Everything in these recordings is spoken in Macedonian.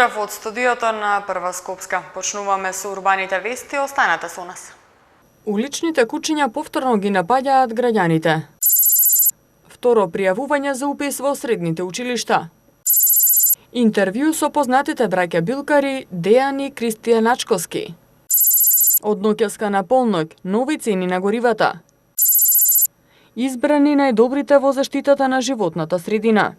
Поздрав од студиото на Прва Скопска. Почнуваме со урбаните вести, останете со нас. Уличните кучиња повторно ги напаѓаат граѓаните. Второ пријавување за упис во средните училишта. Интервју со познатите браќа билкари Дејан и Кристијан Ачковски. Од ноќеска на полноќ, нови цени на горивата. Избрани најдобрите во заштитата на животната средина.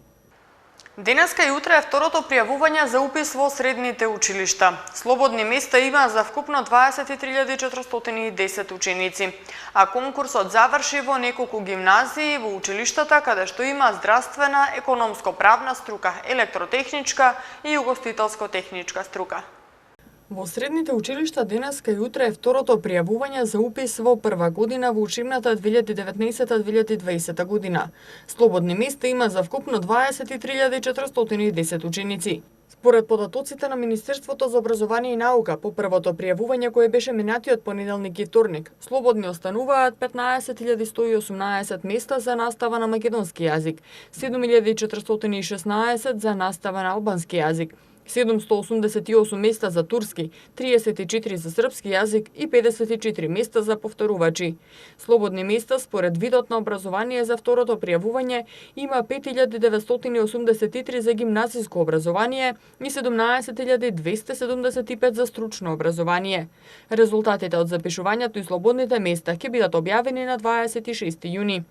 Денеска и утре е второто пријавување за упис во средните училишта. Слободни места има за вкупно 23.410 ученици, а конкурсот заврши во неколку гимназии во училиштата каде што има здравствена, економско-правна струка, електротехничка и угостителско-техничка струка. Во средните училишта денеска и утре е второто пријавување за упис во прва година во учебната 2019-2020 година. Слободни места има за вкупно 23.410 ученици. Според податоците на Министерството за образование и наука, по првото пријавување кое беше минатиот понеделник и вторник, слободни остануваат 15.118 места за настава на македонски јазик, 7.416 за настава на албански јазик, 788 места за турски, 34 за српски јазик и 54 места за повторувачи. Слободни места според видот на образование за второто пријавување има 5983 за гимназиско образование и 17275 за стручно образование. Резултатите од запишувањето и слободните места ќе бидат објавени на 26 јуни.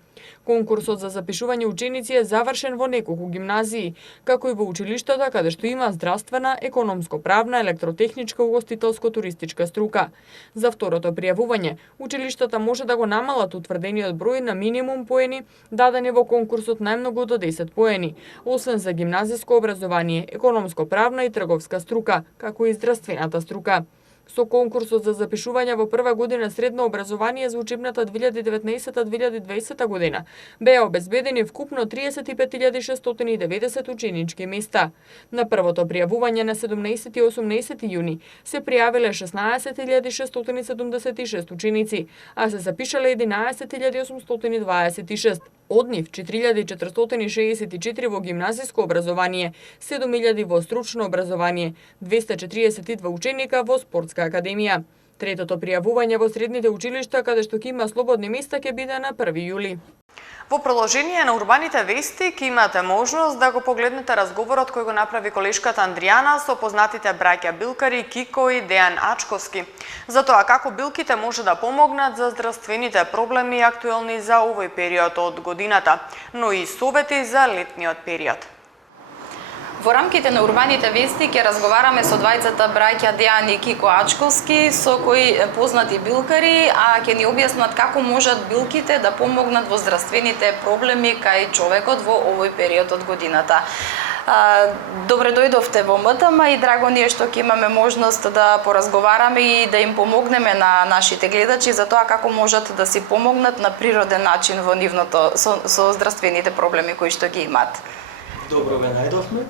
Конкурсот за запишување ученици е завршен во неколку гимназии, како и во училиштата каде што има здравствена, економско-правна, електротехничка, угостителско-туристичка струка. За второто пријавување, училиштата може да го намалат утврдениот број на минимум поени дадени во конкурсот најмногу до 10 поени, освен за гимназиско образование, економско-правна и трговска струка, како и здравствената струка. Со конкурсот за запишување во прва година средно образование за учебната 2019-2020 година беа обезбедени вкупно 35.690 ученички места. На првото пријавување на 17 и 18 јуни се пријавиле 16.676 ученици, а се запишале 11.826. Од нив 4.464 во гимназиско образование, 7.000 во стручно образование, 242 ученика во спортска академија. Третото пријавување во средните училишта каде што ќе има слободни места ќе биде на 1 јули. Во продолжение на урбаните вести ќе имате можност да го погледнете разговорот кој го направи колешката Андријана со познатите браќа билкари Кико и Дејан Ачковски, за тоа како билките може да помогнат за здравствените проблеми актуелни за овој период од годината, но и совети за летниот период. Во рамките на урбаните вести ќе разговараме со двајцата браќа Дејан и Кико Ачковски, со кои познати билкари, а ќе ни објаснат како можат билките да помогнат во здравствените проблеми кај човекот во овој период од годината. Добре дојдовте во МТМ и драго ни е што ќе имаме можност да поразговараме и да им помогнеме на нашите гледачи за тоа како можат да си помогнат на природен начин во нивното со здравствените проблеми кои што ги имаат. Добро ве најдовме.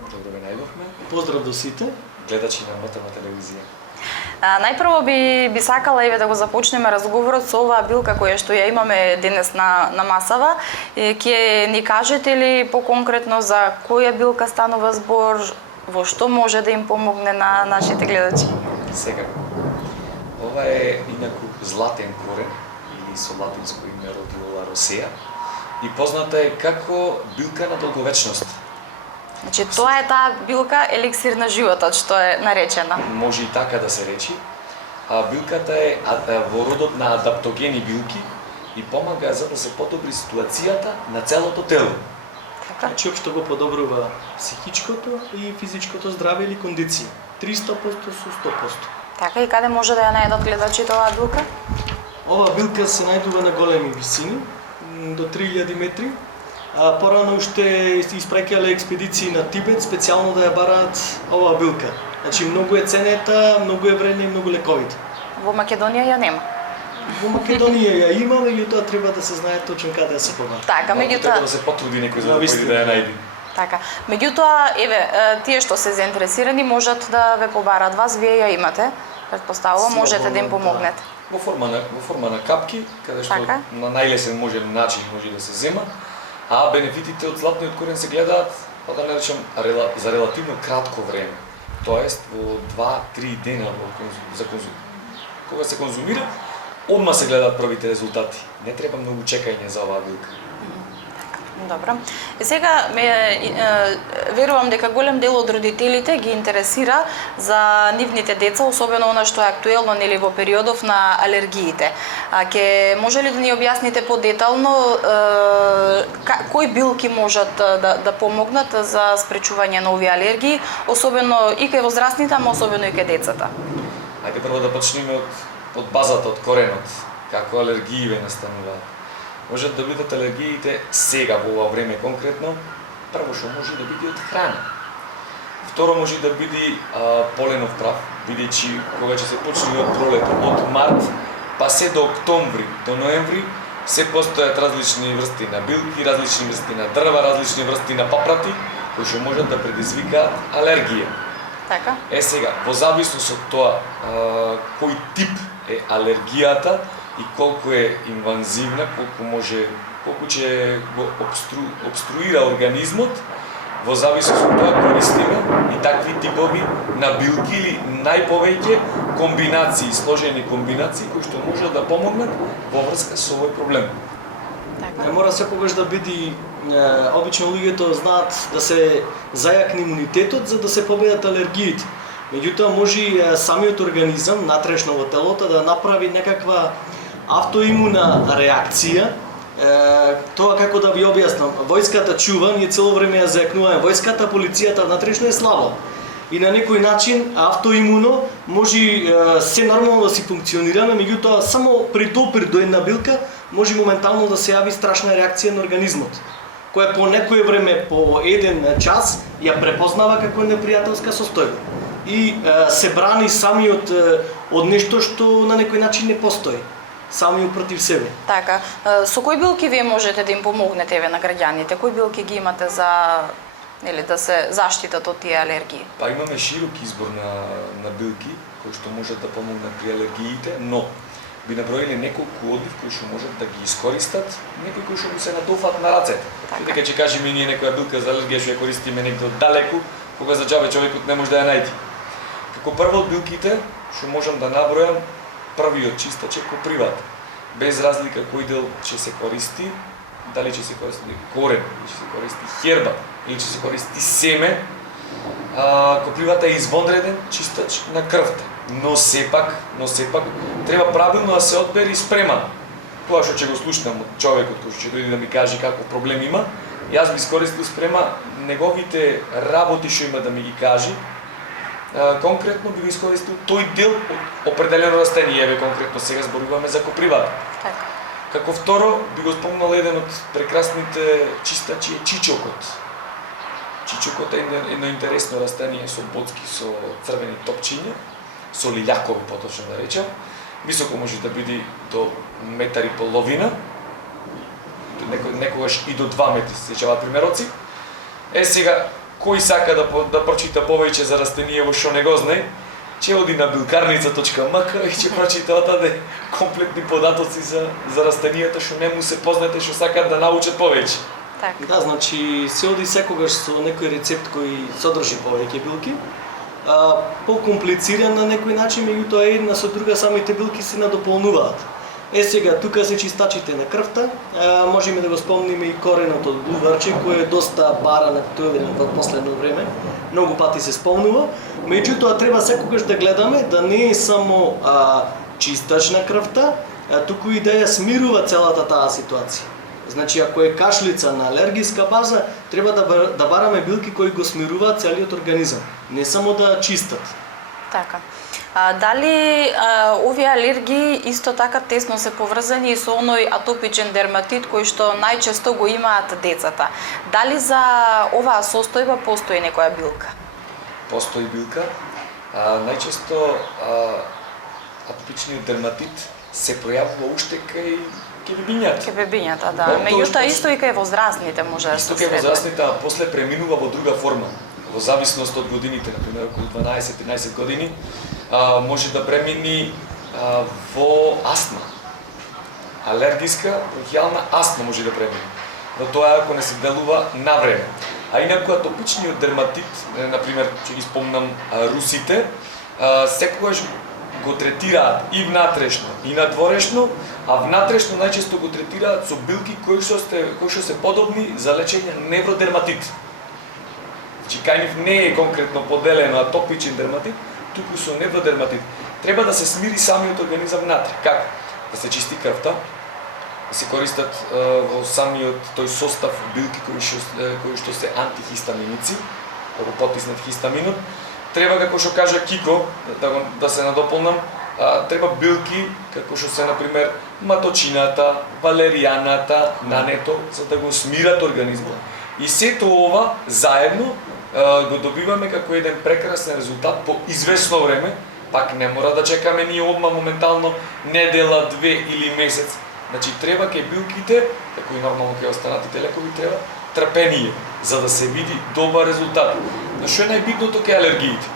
Поздрав до сите гледачи на МТМ телевизија. Најпрво би сакала еве да го започнеме разговорот со оваа билка која што ја имаме денес на масава. Ќе ни кажете ли поконкретно за која билка станува збор, во што може да им помогне на нашите гледачи? Сега, ова е инаку златен корен или со латинско име Rhodiola rosea и позната е како билка на долговечност. Значи, тоа е таа билка еликсир на животот, што е наречена. Може и така да се речи. Билката е во родот на адаптогени билки и помага за да се подобри ситуацијата на целото тело. Така? Значи, општо го подобрува психичкото и физичкото здраве или кондиција. 300% со 100%. Така, и каде може да ја најдат гледачите оваа билка? Ова билка се најдува на големи висини, до 3000 метри. Порано уште испраќале експедиции на Тибет специјално да ја бараат оваа билка. Значи многу е ценета, многу е вредна и многу лековита. Во Македонија ја нема. Во Македонија ја има, меѓутоа треба да се знае точно каде се побара. Така, Треба меѓутоа да се потруди некој за да појде да ја најде. Така. Меѓутоа, еве, тие што се заинтересирани можат да ве побарат вас, вие ја имате. Предпоставувам, можете да им помогнете. Во форма на капки, каде што така? На најлесен начин може да се зема. А бенефитите од златниот корен се гледаат, па да наречам, за релативно кратко време. тоест во 2-3 дена кога се конзумира, одма се гледаат првите резултати. Не треба многу чекање за оваа билка. Добро. И сега верувам дека голем дел од родителите ги интересира за нивните деца, особено она што е актуелно нели во периодов на алергиите. Ке може ли да ни објасните подетално кои билки можат да помогнат за спречување на овие алергии, особено и кај возрастните, ама особено и кај децата? Ајде прво да почнеме од базата, од коренот, како алергии ве настануваат. Можат да бидат алергиите сега во ова време конкретно, прво што може да биде од храна. Второ може да биде поленов прав, бидејќи кога ќе се почне од пролета, од март па се до октомври, до ноември, се постојат различни врсти на билки, различни врсти на дрва, различни врсти на папрати, кои што можат да предизвикаат алергија. Така. Сега, во зависност од тоа кој тип е алергијата и колку е инвазивна, колку ќе го обструира организмот, во зависност од тоа користиме и такви типови на билки или најповеќе комбинации, сложени комбинации кои што можат да помогнат во врска со овој проблем. Така. Не мора секогаш да биде, обично луѓето знаат да се зајакне имунитетот за да се победат алергиите. Меѓутоа може и самиот организам, натрешно во телото, да направи некаква автоимуна реакција. Тоа како да ви објаснам, војската чува, ние цело време ја зајакнуваме војската, полицијата внатрешно е слабо. И на некој начин автоимуно може се нормално да си функционираме, меѓутоа само при допир до една билка може моментално да се јави страшна реакција на организмот, која по некое време, по еден час, ја препознава како непријателска состојба и се брани самиот од нешто што на некој начин не постои, самиот против себе. Така. Со кои билки вие можете да им помогнете еве на граѓаните? Кои билки ги имате за нели да се заштитат од тие алергии? Па имаме широк избор на билки кои што можат да помогнат при алергиите, но би наброиле неколку одив кои што можат да ги искористат, некои кои што му се надофат на рацете. Дека ќе кажеме ние некоја билка за алергија што ја користиме негде далеку, кога за џабе човекот не може да ја најде. Како прво од билките што можам да набројам, првиот чистач е копривата. Без разлика кој дел ќе се користи, дали ќе се користи корен, или ќе се користи херба, или ќе се користи семе, копривата е извонреден чистач на крвта. Но сепак треба правилно да се одбери спрема. Тоа што ќе го слушнам од човекот кој ќе дојде да ми каже каков проблем има, јас би искористил спрема неговите работи што има да ми ги каже. Конкретно би го искористил тој дел од определено растение, еве конкретно сега зборуваме за копривата. Така. Како второ би го спомнал еден од прекрасните чистачи е чичокот. Чичокот е едно интересно растение со боцки, со црвени топчиња, со лилјакови поточно да речем. Високо може да биде до 1,5 метри, некогаш и до 2 метри се сеќаваат примероци. Сега кој сака да прочита повеќе за растение во што не го знае, ќе оди на билкарница.мк и ќе прочита отаде комплетни податоци за растенијата што не му се познате, што сакаат да научат повеќе. Така. Да, значи се оди секогаш со некој рецепт кој содржи повеќе билки. Покомплициран на некој начин, меѓутоа една со друга самите билки се надополнуваат. Сега, тука се чистачите на крвта, можеме да го спомниме и коренот од буварче, кој е доста баран актуелен во последно време, многу пати се спомнува, меѓутоа треба секогаш да гледаме да не е само чистач на крвта, туку и да ја смирува целата таа ситуација. Значи, ако е кашлица на алергиска база, треба да бараме билки кои го смируваат целиот организам, не само да чистат. Така. Дали овие алергии исто така тесно се поврзани со оној атопичен дерматит кој што најчесто го имаат децата? Дали за оваа состојба постои некоја билка? Постои билка. Најчесто атопичниот дерматит се пројавува уште кај бебињата. Кај бебињата, да. Меѓутоа исто и кај возрастните може да се среди. Исто кај возрастните, а после преминува во друга форма. Во зависност од годините, например, околу 12-13 години, може да премини во астма. Алергиска, бронхијална астма може да премини. Но тоа ако не се делува на време. А инаку атопичниот дерматит, на пример, ќе ги спомнам русите, секогаш го третираат и внатрешно и надворешно, а внатрешно најчесто го третираат со билки кои што се подобни за лечење невродерматит. Значи кај нив не е конкретно поделено атопичен дерматит, туку со невродерматит. Треба да се смири самиот организам внатре. Како? Да се чисти крвта, да се користат во самиот тој состав билки кои што се антихистаминици, да го потиснат хистаминот. Треба, како што кажа Кико, да се надополнам, треба билки како што се, например, маточината, валеријаната, нането, за да го смират организмот. И сето ова заедно го добиваме како еден прекрасен резултат по известно време. Пак не мора да чекаме ние одма моментално недела, 2 или месец. Значи треба кај билките, како и нормално кај останатите лекови, треба трпение за да се види добар резултат. Но што е најбитното кај алергиите?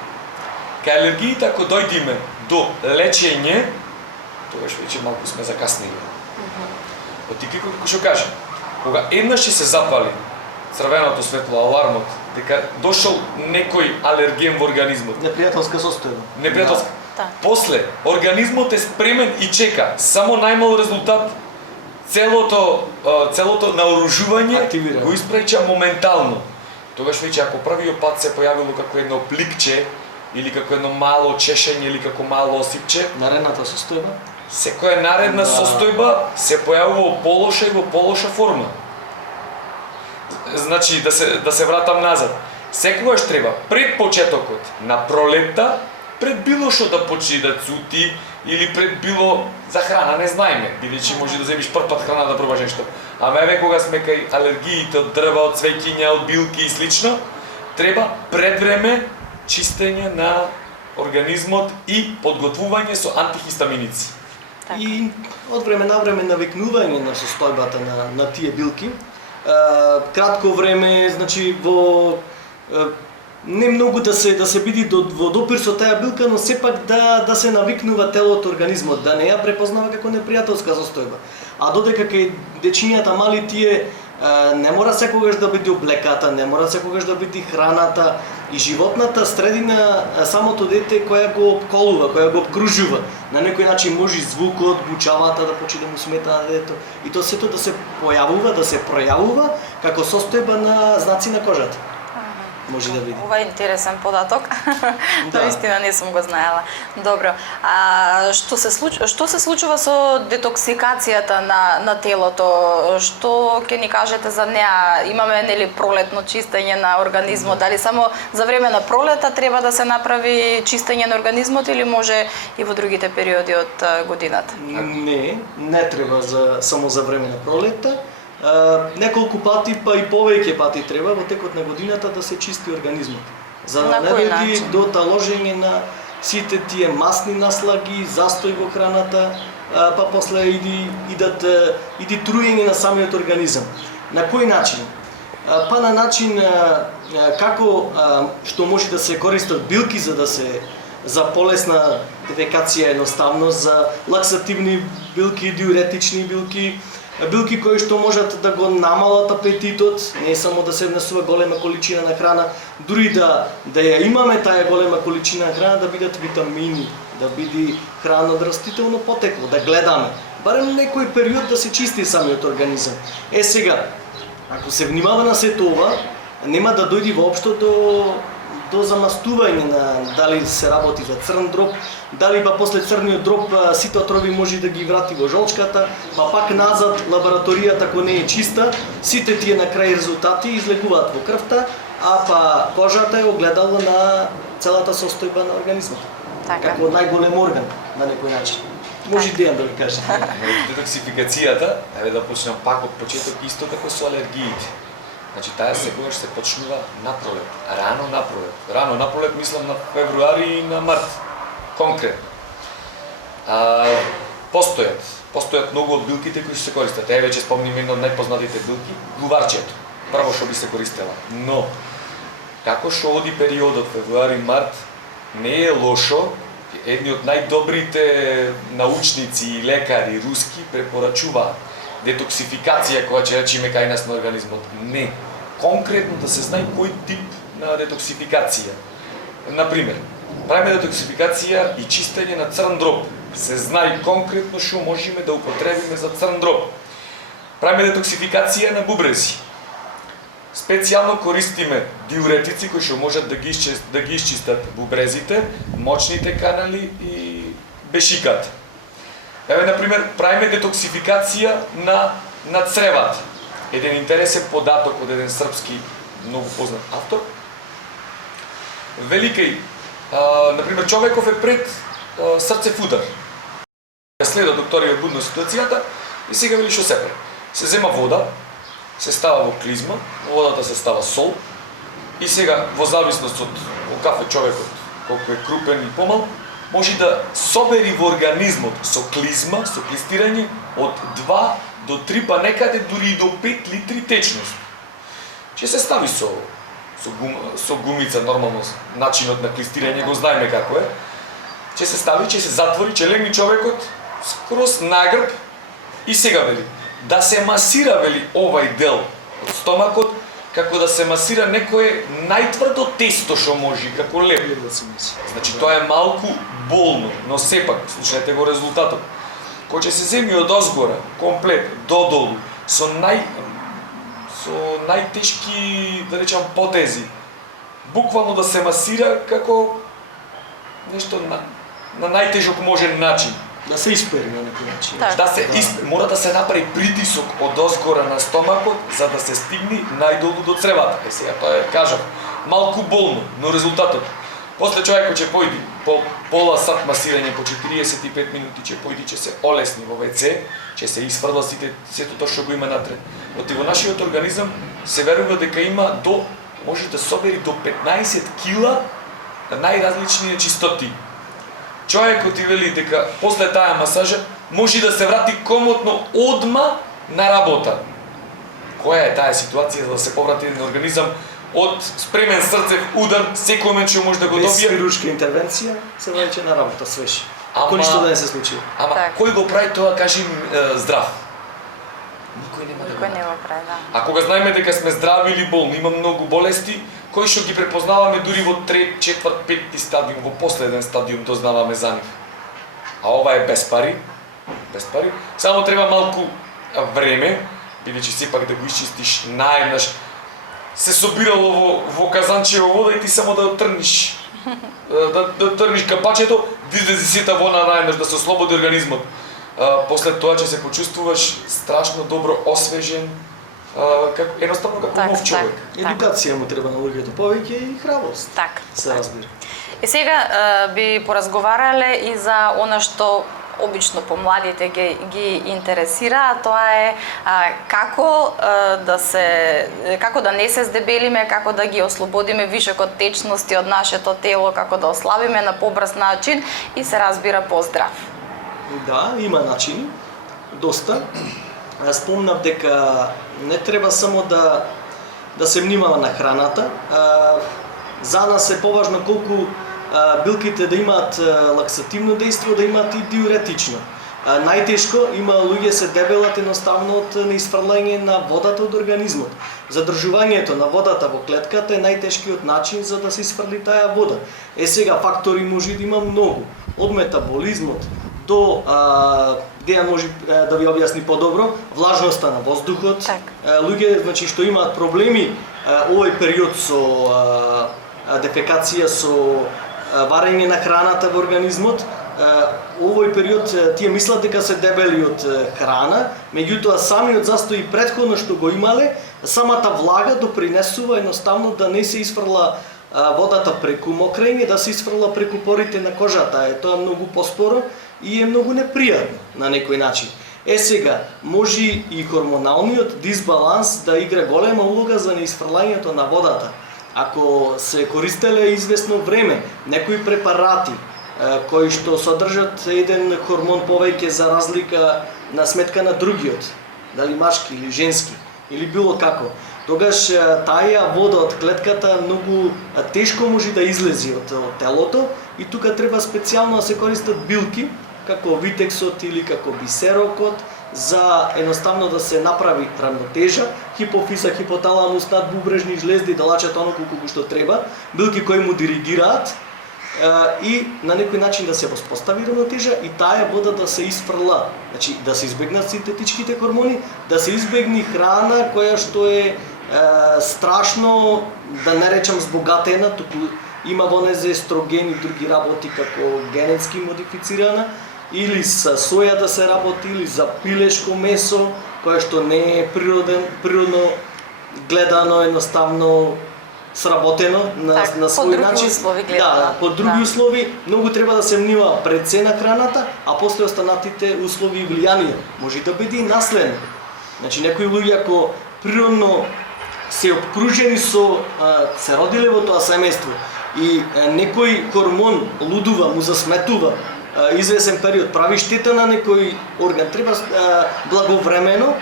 Кај алергиите, ако дојдеме до лечење, тогаш веќе малку сме закаснели. Оти како што кажа, кога еднаш се запали црвеното светло, алармот, дека дошол некој алерген во организмот. Непријателска состојба. Непријателска. Да. После, организмот е спремен и чека само најмал резултат. Целото наоружување Активира. го испраќа моментално. Тогаш веќе ако првиот пат се појавило како едно пликче или како едно мало чешење или како мало осипче, Наредната состојба. секоја наредна состојба се појавува во полоша и во полоша форма. Значи да се вратам назад. Секогаш треба пред почетокот на пролетта, пред било што да почне да цути или пред било за храна, не знаеме, бидејќи може да земиш прв пат храна да пробаш нешто. А еве кога сме кај алергиите од дрва, од цвеќиња, од билки и слично, треба пред време чистење на организмот и подготвување со антихистаминици. Така. И од време на време навикнување на состојбата на тие билки. Кратко време, значи во не многу да се биде во допир со таа билка, но сепак да се навикнува телото, организмот, да не ја препознава како непријателска состојба. А додека кај дечињата мали тие не мора секогаш да биде облеката, не мора секогаш да биде храната и животната средина, самото дете која го обколува, која го обкружува. На некој начин може звукот, бучавата да почне да му смета на детето. И тоа сето да се појавува, да се пројавува како состојба на знаци на кожата. Може да види. Ова е интересен податок. Да. Наистина не сум го знаела. Добро. А што се случува со детоксикацијата на телото? Што ќе ни кажете за неа? Имаме нели пролетно чистење на организмот? Дали само за време на пролета треба да се направи чистење на организмот или може и во другите периоди од годината? Не треба само за време на пролетта. Неколку пати, па и повеќе пати треба во текот на годината да се чисти организмот. За да не дојде до таложење на сите тие масни наслаги, застој во храната, па после иди труење на самиот организам. На кој начин? Па на начин како што може да се користат билки за полесна дефекација едноставно, за лаксативни билки, диуретични билки, билки кои што можат да го намалат апетитот, не само да се внесува голема количина на храна, дури да ја имаме таа голема количина храна, да бидат витамини, да биде храна од растително потекло, да гледаме. Барем некој период да се чисти самиот организам. Сега, ако се внимава на сето ова, нема да дојде воопшто до замастување на дали се работи за црн дроб, дали па после црниот дроб сите отрови може да ги врати во жолчката, па пак назад лабораторијата ако не е чиста, сите тие на крај резултати излегуваат во крвта, а па кожата е огледало на целата состојба на организмот. Така. Како најголем орган на некој начин. Може Дејан да ви каже. Детоксификацијата, еве да почнем пак од почеток, исто како со алергиите. Значи таа секогаш се почнува на пролет, рано на пролет. Рано на пролет мислам на февруари и на март, конкретно. Постојат многу од билките кои се користат. Еве веќе спомним една од најпознатите билки, луварчето. Прво што би се користела. Но како што оди периодот февруари-март, не е лошо, едни од најдобрите научници и лекари руски препорачуваат детоксификација која ќе речеме кај нас на организмот. Не. конкретно да се знае кој тип на детоксификација. Например, правиме детоксификација и чистење на црн дроб. Се знае конкретно што можеме да употребиме за црн дроб. Правиме детоксификација на бубрези. Специјално користиме диуретици кои што можат да ги исчистат бубрезите, мочните канали и бешиката. Еве, например, правиме детоксификација на цревата. Еден интересен податок од еден српски многу познат автор. Великај, например, човеков е пред срцев удар. Следа докторија будно ситуацијата и сега вели што се прави. Се зема вода, се става во клизма, во водата се става сол и сега во зависност од каков е човекот, колку е крупен и помал, може да собери во организмот со клизма, со клистирање од 2 до 3, па некаде дури и до 5 литри течност. Ќе се стави со гумица, нормално начинот на клистирање го знаеме како е. Ќе се стави, ќе се затвори, ќе легне човекот скроз нагрб и сега вели да се масира, вели, овај дел од стомакот, како да се масира некое најтврдо тесто што може, како леп. Значи тоа е малку болно, но сепак, слушајте го резултатот. Кој ќе се земи од озгора, комплет, додолу, со најтешки, да речам, потези, буквално да се масира како нешто на најтежок можен начин. Да се испери на некој начин. Мора да се направи притисок од озгора на стомакот за да се стигне најдолу до цревата. Сега тоа е, кажав, малку болно, но резултатот. После човекот ќе појди по пола сат масирање, по 45 минути ќе појди, ќе се олесни во WC, ќе се исфрла сето тоа што го има натре. Оти во нашиот организам се верува дека има може да собери до 15 кила најразлични нечистоти. Човекот ти вели дека после таа масажа може да се врати комотно одма на работа. Која е таа ситуација за да се поврати на организам од спремен срцев удар, секој момент што може да го добие. Без хируршка интервенција се враќа на работа свеж. Ако ништо да не се случи. Ама кој го прави тоа, кажи здрав? Никој нема прави, да. А кога знаеме дека сме здрави или болни, има многу болести, кои што ги препознаваме дури во 3, 4, 5 стадиум, во последен стадиум дознаваме за нив. А ова е без пари. Само треба малку време, бидејќи сепак да го исчистиш наеднаш. Се собирало во казанчево вода и ти само да отрниш. Да трниш капачето, да излези сета вода наеднаш, да се ослободи организмот. После тоа ќе се почувствуваш страшно добро освежен, едноставно како нов човек. Едукација му треба на луѓето повеќе и храброст. Така. Се разбира. И сега би поразговарале и за она што обично помладите ги интересира, а тоа е како да не се здебелиме, како да ги ослободиме вишокот течности од нашето тело, како да ослабиме на побрз начин и се разбира поздрав. Да, има начини, доста. Спомнав дека не треба само да се внимава на храната. За нас е поважно колку билките да имаат лаксативно дејство, да имаат и диуретично. Најтешко има луѓе се дебелат едноставно од неисфрлање на водата од организмот. Задржувањето на водата во клетката е најтешкиот начин за да се исфрли таа вода. Сега фактори може да има многу, од метаболизмот до Дејан може да ви објасни подобро, влажноста на воздухот. Луѓе значи што имаат проблеми овој период со дефекација, со варење на храната во организмот, овој период тие мислат дека се дебели од храна, меѓутоа самиот застој претходно што го имале, самата влага допринесува едноставно да не се исфрла водата преку мокрање, да се исфрла преку порите на кожата. Тоа е многу поспоро и е многу непријатно на некој начин. Сега, може и хормоналниот дисбаланс да игра голема улога за неисфрлањето на водата. Ако се користеле известно време некои препарати кои што содржат еден хормон повеќе за разлика на сметка на другиот, дали машки или женски, или било како, тогаш таа вода од клетката многу тешко може да излези од телото и тука треба специјално да се користат билки, како витексот или како бисерокот за едноставно да се направи равнотежа, хипофиза, хипоталамус, надбубрежни жлезди да лачат оно колку што треба, билки кои му диригираат и на некој начин да се воспостави равнотежа и таа вода да се isfrла. Значи да се избегнат синтетичките хормони, да се избегне храна која што е страшно, да не речам збогатена, туку има во незе естрогени и други работи како генетски модифицирана, или со соја да се работи, или за пилешко месо, кое што не е природно гледано, едноставно сработено на свој начин. По други услови, многу треба да се внимава пред се на храната, а после останатите услови и влијанија. Може да биде и наследно. Значи некои луѓе ако природно се обкружени се родиле во тоа семејство и некој хормон лудува, му засметува извесен период, прави штета на некој орган, треба благовремено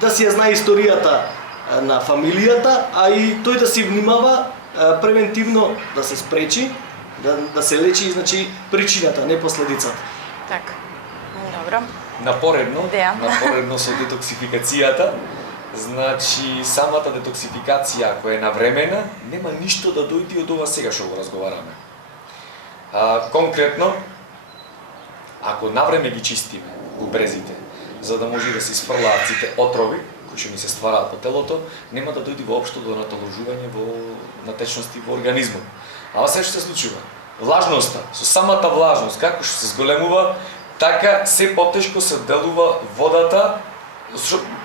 да си ја знае историјата на фамилијата, а и тој да се внимава превентивно да се спречи, да се лечи, значи причината, не последицата. Така. Добро. Напоредно со детоксификацијата. Значи, самата детоксификација која е навремена, нема ништо да дојде од ова сега што го разговараме. Конкретно, ако навреме ги чистиме бубрезите, за да може да се isfрлаат сите отрови кои што ни се ствараат по телото, нема да дојде воопшто до натоложување на течности во организмот. А ова се што се случува? Влажноста, со самата влажност, како што се зголемува, така се потешко се делува водата,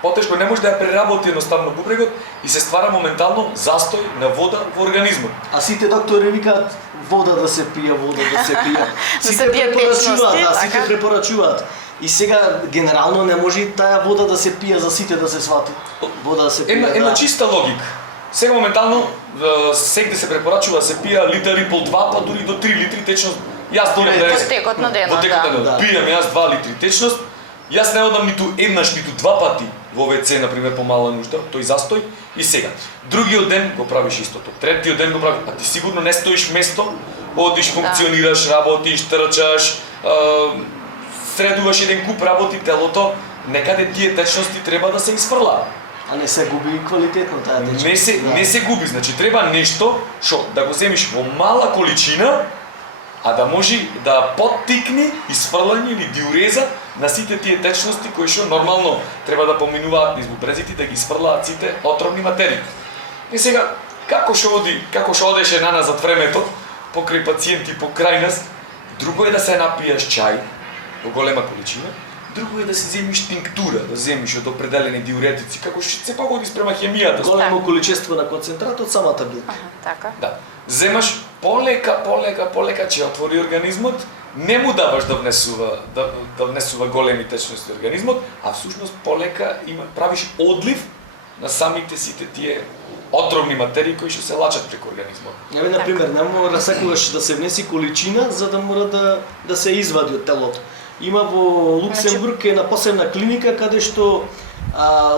потешко не може да ја преработи едноставно бубрегот и се ствара моментално застој на вода во организмот. А сите доктори викаат вода да се пие, вода да се пие. Сите препорачуваат. И сега генерално не може таа вода да се пие за сите да се свати. Вода да се пие. Една чиста логика. Сега моментално сегде се препорачува да се пие литар и пол, 2 па дури до 3 литри течност. Јас во текот на денот. Пијам јас 2 литри течност. Јас не одам ниту еднаш, ниту 2 пати во ВЦ, например, по мала нужда, тој застој и сега. Другиот ден го правиш истото, третиот ден го правиш, а ти сигурно не стоиш место, одиш, функционираш, работиш, трчаш, средуваш еден куп работи телото, некаде тие течности треба да се isfрла. А не се губи квалитетно таа течност. Не се губи, значи треба нешто што да го земиш во мала количина, а да може да поттикне isfрлање или диуреза на сите тие течности кои што нормално треба да поминуваат низ бубрезите да ги isfрлаат сите отровни материи. И сега како што одеше на назад времето покрај пациенти покрај нас, друго е да се напиеш чај во голема количина, друго е да се земиш тинктура, да земиш од определени диуретици, како што се погоди спрема хемијата. Големо количество на концентрат од самата билка. Така. Да. Земаш полека ќе отвори организмот, не му даваш да внесува големи течности организмот, а всушност полека правиш одлив на самите сите тие отровни материи кои што се лачат преку организмот. Еве на пример, не мора секогаш да се внеси количина за да мора да се извади од телото. Има во Луксембург една посебна клиника каде што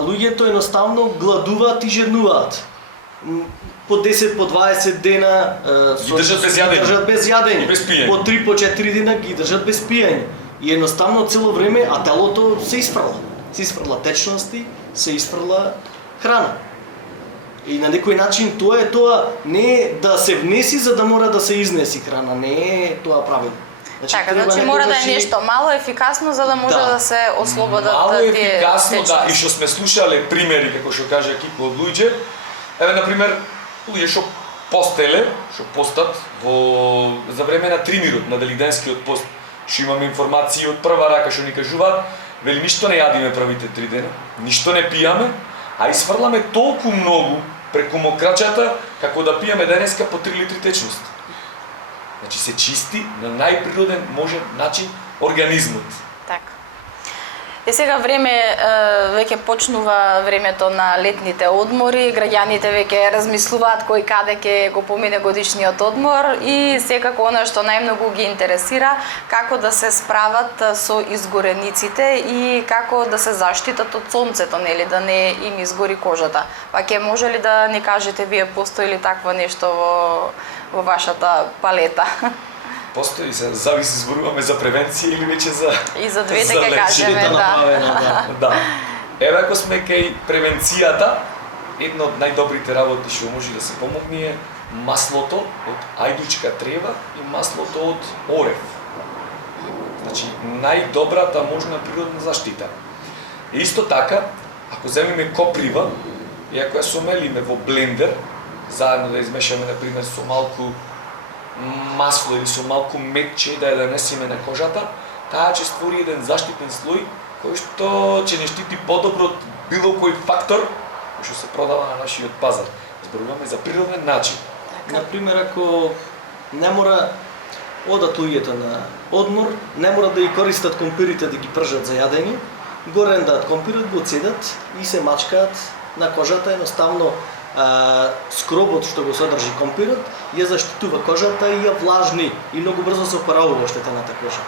луѓето едноставно гладуваат и жеднуваат. По 10, по 20 дена држат без јадење. По 3, по 4 дена ги држат без пиење. И едноставно цело време, а телото се isfрла. Се isfрла течности, се isfрла храна. И на некој начин тоа не е да се внеси за да мора да се изнеси храна, не е тоа правилно. Значи мора да е нешто мало ефикасно за да може да се ослободат тие течности. Мало ефикасно, да, и што сме слушале примери како што кажа Кико од луѓе. Еве на пример, луѓе што постат за време на тримирот, на великденскиот пост, што имаме информации од прва рака што ни кажуваат, вели ништо не јадиме првите 3 дена, ништо не пијаме, а isfрламе толку многу преку мокрачата како да пијаме денеска по 3 литри течност. Значи се чисти на најприроден можен начин организмот. Така. И сега веќе почнува времето на летните одмори, граѓаните веќе размислуваат кој каде ќе го помине годишниот одмор и секако она што најмногу ги интересира како да се справат со изгорениците и како да се заштитат од сонцето, нели, да не им изгори кожата. Па ќе може ли да ни кажете вие постои ли такво нешто во вашата палета? Постои се, зависи зборуваме за превенција или веќе за И за двете за ќе лечење. кажеме, Да, да. направено, да. Да. Еве ако сме кај превенцијата, една од најдобрите работи што може да се помогне е маслото од ајдучка трева и маслото од орев. Значи, најдобрата можна природна заштита. И исто така, ако земеме коприва и ако ја сомелиме во блендер, заедно да измешаме, например, со малку масло или со малку метче да ја донесеме на кожата, таа ќе створи еден заштитен слој кој што ќе не штити подобро од било кој фактор кој што се продава на нашиот пазар. Зборуваме за природен начин. Например, ако не мора одат луѓето на одмор, не мора да ги користат компирите да ги пржат за јадење, го рендаат компирот, го цедат и се мачкаат на кожата, едноставно скробот што го содржи компирот ја заштитува кожата и ја влажни и многу брзо се опаравува оштетената кожа.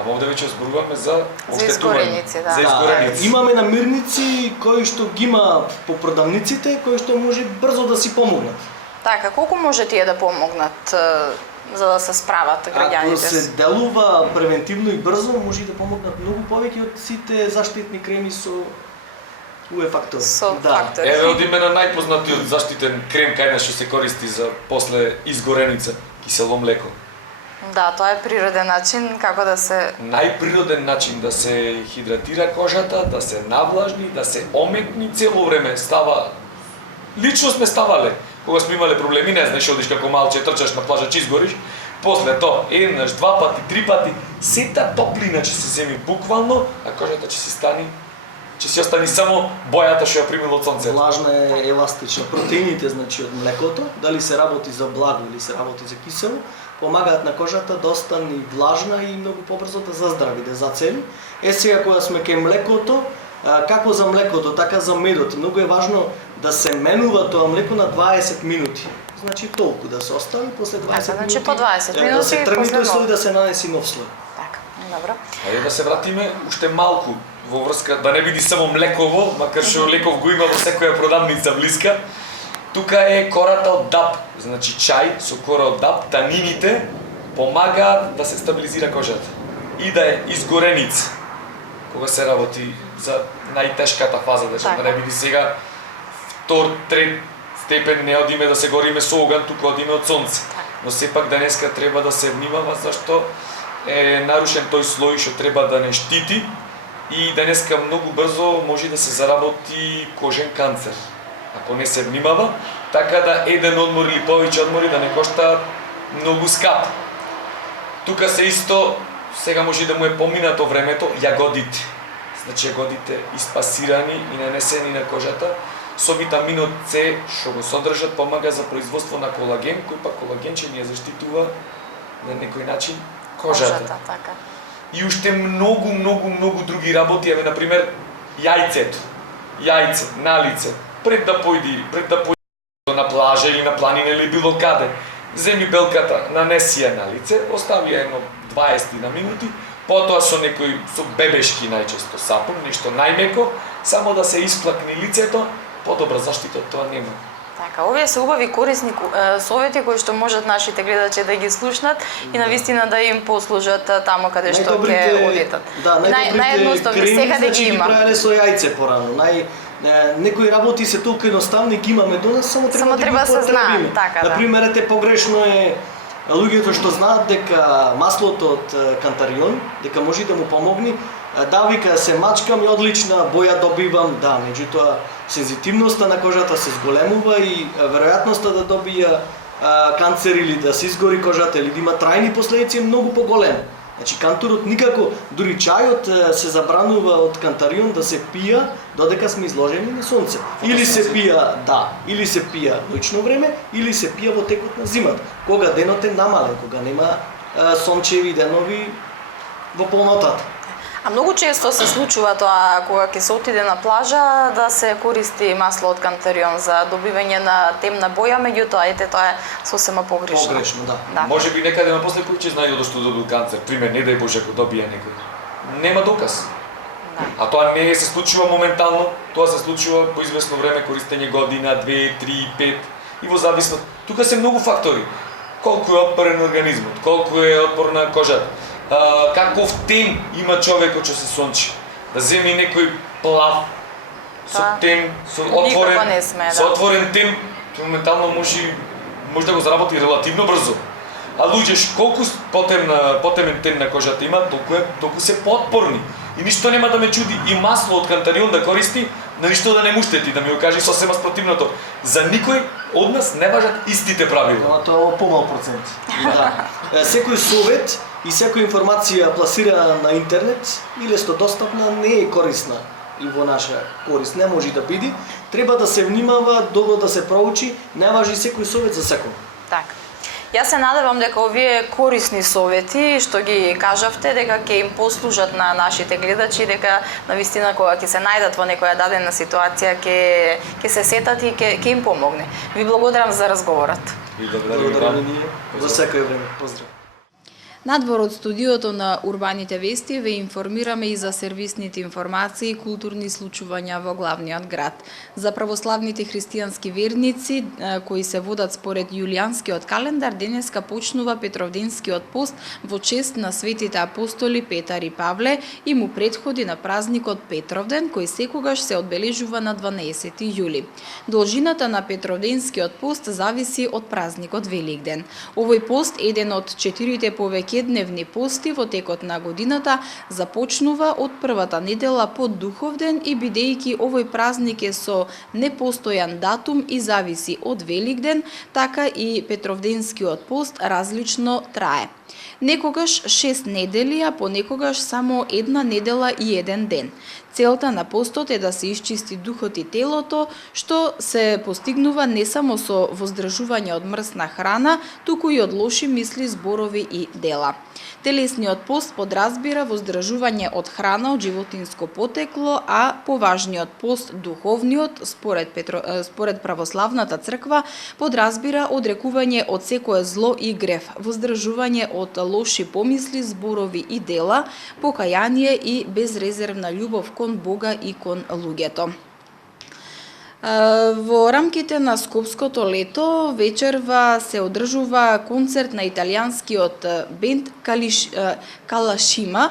Ама овде веќе зборуваме за За изгореници, да. За изгореници. Имаме намирници кои што ги има по продавниците, кои што може брзо да си помогнат. Така, колку може тие да помогнат за да се справат Ако граѓаните? се делува превентивно и брзо, може и да помогнат многу повеќе од сите заштитни креми со УЕ фактор. Со Да. фактори. Еве од име на најпознатиот заштитен крем кај нас што се користи за после изгореница, кисело млеко. Да, тоа е природен начин како да се Најприроден начин да се хидратира кожата, да се навлажни, да се ометни цело време става. Лично сме ставале, кога сме имале проблеми, не знаеш, одиш како малче, трчаш на плажа, че изгориш, после тоа, еднаш, два пати, три пати, сета топлина ќе се земи буквално, а кожата ќе си остани само бојата што ја примило од сонцето. Влажна е еластична. Протеините, значи, од млекото, дали се работи за благо или се работи за кисело, помагаат на кожата да остане влажна и многу побрзо да заздрави, да зацели. Сега кога сме кај млекото, како за млекото, така за медот, многу е важно да се менува тоа млеко на 20 минути. Значи толку да се остави, после 20 Така, минути. значи по 20 минути Да се тргне после тој слој, нов. да се нанеси нов слој. Така, добро. Ајде да се вратиме уште малку во врска, да не биде само млеково, макар што леков го има во секоја продавница блиска. Тука е кората од даб, значи чај со кора од даб, танините помагаат да се стабилизира кожата и да е изгорениц кога се работи за најтешката фаза, да не биде сега втор, трет степен, не одиме да се гориме со оган, туку одиме од сонце. Но сепак денеска треба да се внимава зашто е нарушен тој слој што треба да не штити и денеска многу брзо може да се заработи кожен канцер. Ако не се внимава, така да еден одмор или повеќе одмори да не кошта многу скап. Тука се исто, сега може да му е поминато времето, јагодите. Значи јагодите испасирани и нанесени на кожата со витаминот С што го содржат, помага за производство на колаген, кој пак колаген ќе ни ја заштитува на некој начин кожата. Така. И уште многу други работи, еве на пример јајцето. Јајце на лице, пред да појди на плажа или на планина или било каде. Земи белката, нанеси ја на лице, остави ја едно 20 на минути, потоа со некој со бебешки најчесто сапун, нешто најмеко, само да се исплакни лицето, подобра заштита од тоа нема. Така, овие се убави корисни совети кои што можат нашите гледачи да ги слушнат и навистина да им послужат тамо каде што ќе одитат. Да, наједноставни сега да ги ги има. правеле со јајце порано. Некои работи се толку едноставни, ги имаме до нас, само треба да ги се знаат, употребиме. така да. Например, ете погрешно е луѓето што знаат дека маслото од кантарион, дека може да му помогне, да, вика, се мачкам и одлична боја добивам, да, меѓутоа сензитивноста на кожата се зголемува и веројатноста да добија канцер или да се изгори кожата или да има трајни последици е многу поголема. Значи кантурот никако, дури чајот се забранува од кантарион да се пија додека сме изложени на сонце. Или се пија, да, или се пија ноќно време, или се пија во текот на зимата, кога денот е намален, кога нема сончеви денови во полнотата. А многу често се случува тоа кога ќе се отиде на плажа да се користи масло од кантарион за добивање на темна боја, меѓутоа ете тоа е сосема погрешно. Погрешно, да. Може би некаде на после кој ќе знае што добил канцер, пример, не дај Боже ако добија некој. Нема доказ. Да. А тоа не се случува моментално, тоа се случува по известно време, користење година, 2, 3, 5 и во зависност. Тука се многу фактори. колку е отпорен организмот, колку е отпорна кожата, каков тен има човекот што се сончи. Да земи некој плав со тен, со отворен, Никако не сме, да. со отворен тен, моментално може да го заработи релативно брзо. А луѓе колку потемен тен на кожата има, толку се поотпорни. И ништо нема да ме чуди и масло од кантарион да користи, на ништо да не му штети, да ми го кажи сосема спротивното. За никој од нас не важат истите правила. Ама тоа е помал процент. Да. Секој совет и секоја информација пласирана на интернет и лесно достапна не е корисна и во наша корист не може да биде. Треба да се внимава, добро да се проучи, не важи секој совет за секој. Така. Јас се надевам дека овие корисни совети што ги кажавте, дека ќе им послужат на нашите гледачи, дека навистина кога ќе се најдат во некоја дадена ситуација ќе се сетат и ќе им помогне. Ви благодарам за разговорот. И Благодарам и ние за секој време. Поздрав. Надвор од студиото на Урбаните вести ве информираме и за сервисните информации и културни случувања во главниот град. За православните христијански верници кои се водат според јулијанскиот календар, денеска почнува Петровденскиот пост во чест на светите апостоли Петар и Павле и му претходи на празникот Петровден, кој секогаш се одбележува на 12 јули. Должината на Петровденскиот пост зависи од празникот Великден. Овој пост, еден од 4 повеќедневни пости во текот на годината, започнува од првата недела по Духовден и бидејќи овој празник е со непостојан датум и зависи од Великден, така и Петровденскиот пост различно трае. Некогаш 6 недели, а понекогаш само една недела и еден ден. Целта на постот е да се исчисти духот и телото, што се постигнува не само со воздржување од мрсна храна, туку и од лоши мисли, зборови и дела. Телесниот пост подразбира воздржување од храна од животинско потекло, а поважниот пост, духовниот, според православната црква, подразбира одрекување од секое зло и грев, воздржување од лоши помисли, зборови и дела, покаяние и безрезервна љубов кон Бога и кон луѓето. Во рамките на Скопското лето вечерва се одржува концерт на италијанскиот бенд Калашима,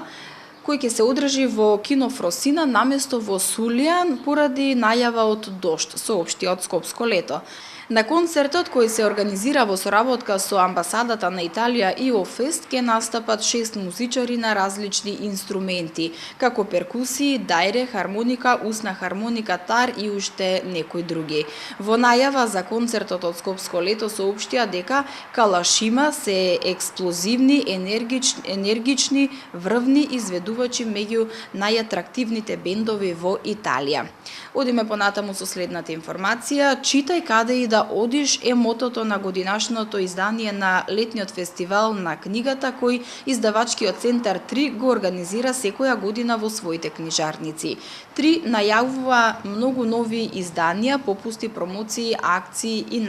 кој ќе се одржи во кино Фросина наместо во Сулијан поради најава од дожд, соопшти од Скопско лето. На концертот кој се организира во соработка со амбасадата на Италија и Офест ќе настапат 6 музичари на различни инструменти, како перкусии, дајре, хармоника, усна хармоника, тар и уште некои други. Во најава за концертот од Скопско лето соопштија дека Калашима се експлозивни, енергични, врвни изведувачи меѓу најатрактивните бендови во Италија. Одиме понатаму со следната информација. Читај каде и да одиш е мотото на годинашното издание на летниот фестивал на книгата кој издавачкиот центар 3 го организира секоја година во своите книжарници. 3 најавува многу нови изданија, попусти, промоции, акции и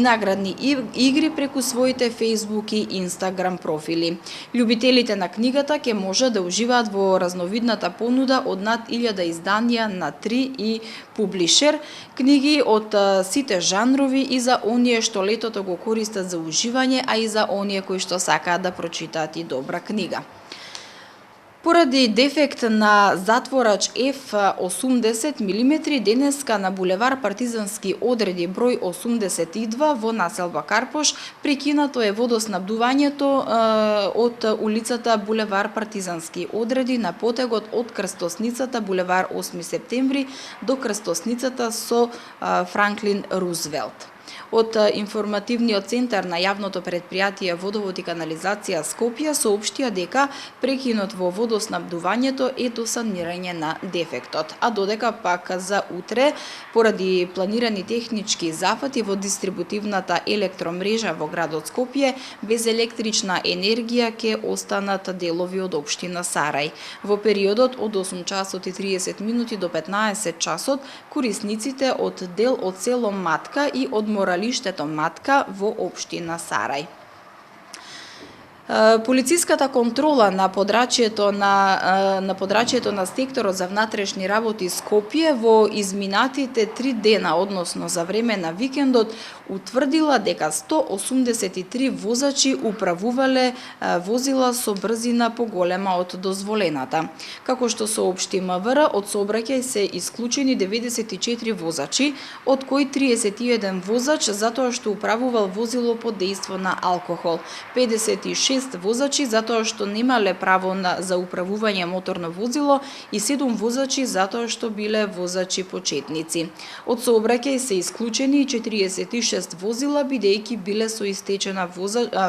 наградни игри преку своите Facebook и Instagram профили. Љубителите на книгата ќе можат да уживаат во разновидната понуда од над 1000 изданија на 3 и публишер, книги од сите жанрови и за оние што летото го користат за уживање, а и за оние кои што сакаат да прочитаат и добра книга. Поради дефект на затворач F80 мм денеска на булевар Партизански одреди број 82 во населба Карпош прекинато е водоснабдувањето од улицата булевар Партизански одреди на потегот од крстосницата булевар 8 септември до крстосницата со Франклин Рузвелт. Од информативниот центар на јавното предпријатие Водовод и канализација Скопје соопштија дека прекинот во водоснабдувањето е до санирање на дефектот, а додека пак за утре поради планирани технички зафати во дистрибутивната електромрежа во градот Скопје без електрична енергија ќе останат делови од општина Сарај. Во периодот од 8 часот и 30 минути до 15 часот корисниците од дел од село Матка и од моралиштето Матка во општина Сарај. Полициската контрола на подрачјето на секторот за внатрешни работи Скопје во изминатите 3 дена, односно за време на викендот, утврдила дека 183 возачи управувале возила со брзина поголема од дозволената. Како што соопшти МВР, од сообраќај се исклучени 94 возачи, од кои 31 возач затоа што управувал возило под дејство на алкохол, 56 возачи затоа што немале право за управување моторно возило и 7 возачи затоа што биле возачи почетници. Од сообраќај се исклучени 46 возила бидејќи биле со истечена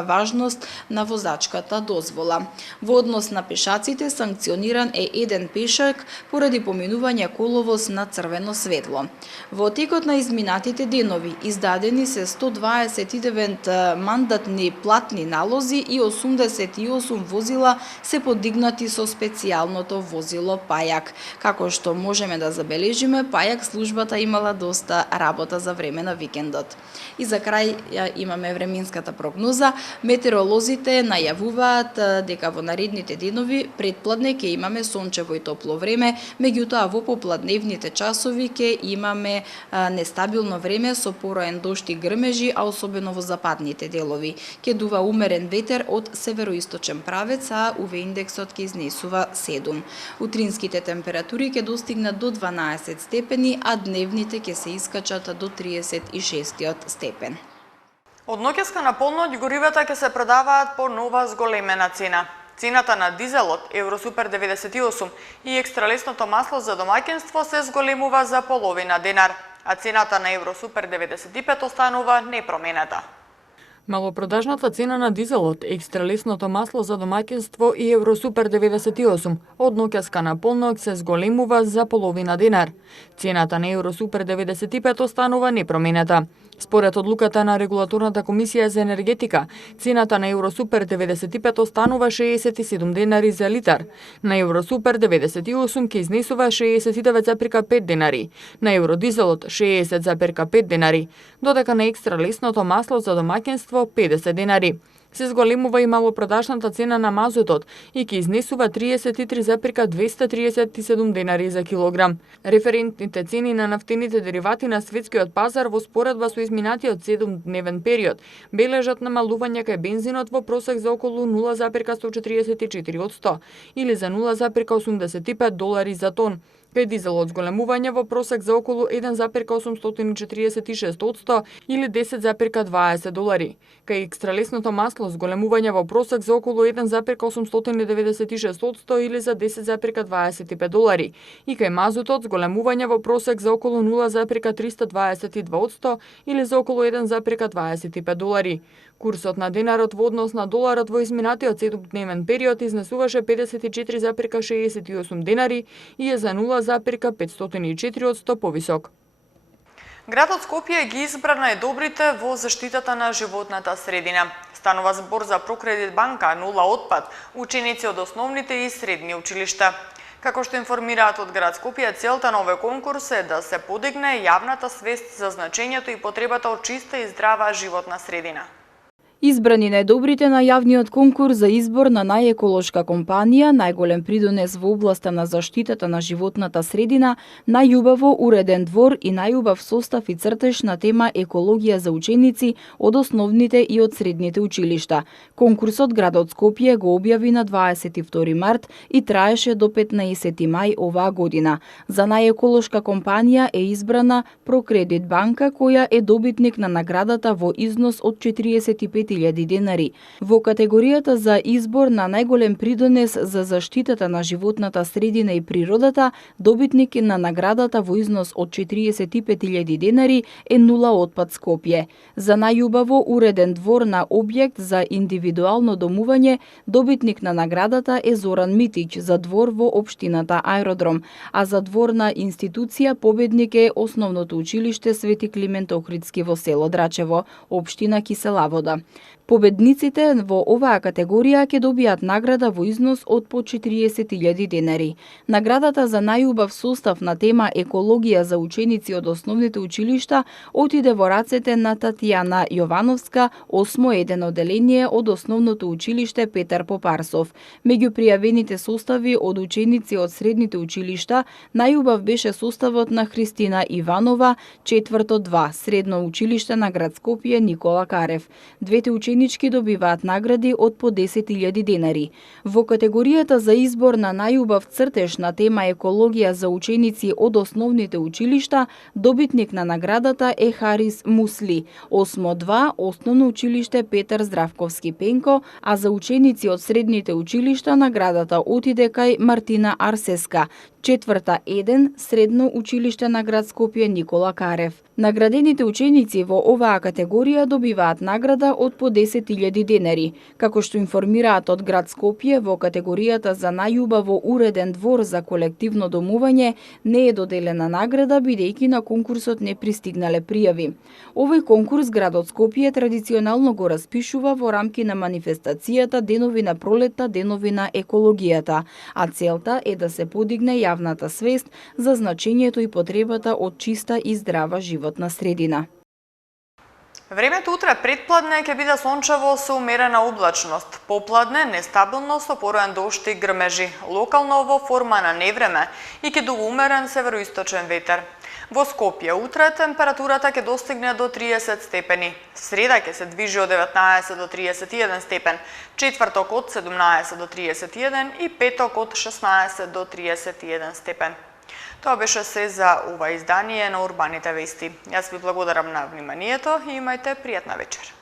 важност на возачката дозвола. Во однос на пешаците санкциониран е еден пешак поради поминување коловоз на црвено светло. Во текот на изминатите денови издадени се 129 мандатни платни налози и 88 возила се подигнати со специјалното возило пајак. Како што можеме да забележиме, пајак службата имала доста работа за време на викендот. И за крај имаме временската прогноза. Метеоролозите најавуваат дека во наредните денови предпладне ќе имаме сончево и топло време, меѓутоа во попладневните часови ќе имаме нестабилно време со пороен дожд и грмежи, а особено во западните делови. Ќе дува умерен ветер од североисточен правец, а УВ индексот ќе изнесува 7. Утринските температури ќе достигнат до 12 степени, а дневните ќе се искачат до 36 степен. Од ноќеска на полноќ горивата ќе се продаваат по нова зголемена цена. Цената на дизелот, Евросупер 98 и екстралесното масло за домаќинство се зголемува за половина денар, а цената на Евросупер 95 останува непроменета. Малопродажната цена на дизелот, екстралесното масло за домаќинство и Евросупер 98 од ноќеска на полноќ се зголемува за половина денар. Цената на Евросупер 95 останува непроменета. Според одлуката на Регулаторната комисија за енергетика, цената на Евросупер 95 останува 67 денари за литар. На Евросупер 98 ќе изнесува 69,5 денари, на Евродизелот 60,5 денари, додека на екстралесното масло за домаќинство 50 денари. Се зголемува и малопродажната цена на мазутот и ќе изнесува 33,237 денари за килограм. Референтните цени на нафтените деривати на светскиот пазар во споредба со изминатиот 7-дневен период бележат намалување кај бензинот во просек за околу 0,144% или за 0,85 долари за тон. Кај дизелот зголемување во просек за околу 1,846% или 10,20 долари. Кај екстралесното масло зголемување во просек за околу 1,896% или за 10,25 долари. И кај мазутот зголемување во просек за околу 0,322% или за околу 1,25 долари. Курсот на денарот во однос на доларот во изминатиот 7-дневен период изнесуваше 54,68 денари и е за 0,504% повисок. Градот Скопје ги избра најдобрите во заштитата на животната средина. Станува збор за Прокредит банка, нула отпад, ученици од основните и средни училишта. Како што информираат од град Скопје, целта на овој конкурс е да се подигне јавната свест за значењето и потребата од чиста и здрава животна средина. Избрани најдобрите на јавниот конкурс за избор на најеколошка компанија, најголем придонес во областа на заштитата на животната средина, најубаво уреден двор и најубав состав и цртеж на тема екологија за ученици од основните и од средните училишта. Конкурсот градот Скопје го објави на 22 март и траеше до 15 мај оваа година. За најеколошка компанија е избрана Прокредит банка, која е добитник на наградата во износ од 45.000 денари. Во категоријата за избор на најголем придонес за заштитата на животната средина и природата, добитник на наградата во износ од 45.000 денари е нула отпад Скопје. За најубаво уреден двор на објект за индивидуално домување, добитник на наградата е Зоран Митич за двор во општината Аеродром, а за двор на институција победник е Основното училиште Свети Климент Охридски во село Драчево, општина Киселавода. Победниците во оваа категорија ќе добијат награда во износ од по 40.000 денари. Наградата за најубав состав на тема екологија за ученици од основните училишта отиде во рацете на Татјана Јовановска, 8-1 одделение од основното училиште Петар Попарсов. Меѓу пријавените состави од ученици од средните училишта, најубав беше составот на Христина Иванова, 4-2, средно училиште на град Скопје Никола Карев. Двете ученички добиваат награди од по 10.000 денари. Во категоријата за избор на најубав цртеж на тема екологија за ученици од основните училишта, добитник на наградата е Харис Мусли, 8-2, основно училиште Петар Здравковски Пенко, а за ученици од средните училишта наградата отиде кај Мартина Арсеска, 4-1, средно училиште на град Скопје Никола Карев. Наградените ученици во оваа категорија добиваат награда од по 10.000 денари. Како што информираат од град Скопје, во категоријата за најубаво уреден двор за колективно домување не е доделена награда, бидејќи на конкурсот не пристигнале пријави. Овој конкурс градот Скопје традиционално го распишува во рамки на манифестацијата Денови на пролетта, Денови на екологијата, а целта е да се подигне јавната свест за значењето и потребата од чиста и здрава животна средина. Времето утре предпладне ќе биде сончево со умерена облачност, попладне нестабилно со поројан дожд и грмежи, локално во форма на невреме и ќе дуva умерен североисточен ветер. Во Скопје утре температурата ќе достигне до 30 степени. Среда ќе се движи од 19 до 31 степен, четврток од 17 до 31 и петок од 16 до 31 степен. Тоа беше се за ова издание на Урбаните вести. Јас ви благодарам на вниманието и имајте пријатна вечер.